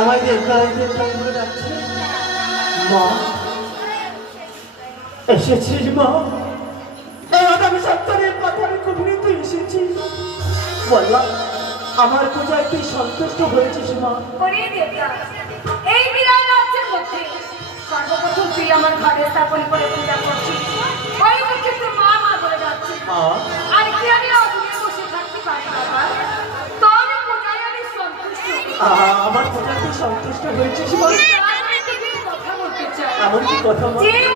আমায় দেখাই দেখাই বলে ডাকছে। মা এসেছিস মা? আমি সন্তানের কথা আমি কখনই তুই এসেছিস বললাম আমার পূজায় তুই সন্তুষ্ট হয়েছিস মা? এই বিরাট রাজ্যের মধ্যে সর্বপ্রথম তুই আমার ঘরে স্থাপন করে পূজা করছিস, ওই মুখে তুই মা মা বলে যাচ্ছিস। আর কি আমি অদূরে বসে থাকতে পারি বাবা? তোর পূজায় আমি সন্তুষ্ট। আমার পূজায় তুই সন্তুষ্ট হয়েছিস মা? আমি তোকে কথা বলতে চাই। এমন কি কথা মা?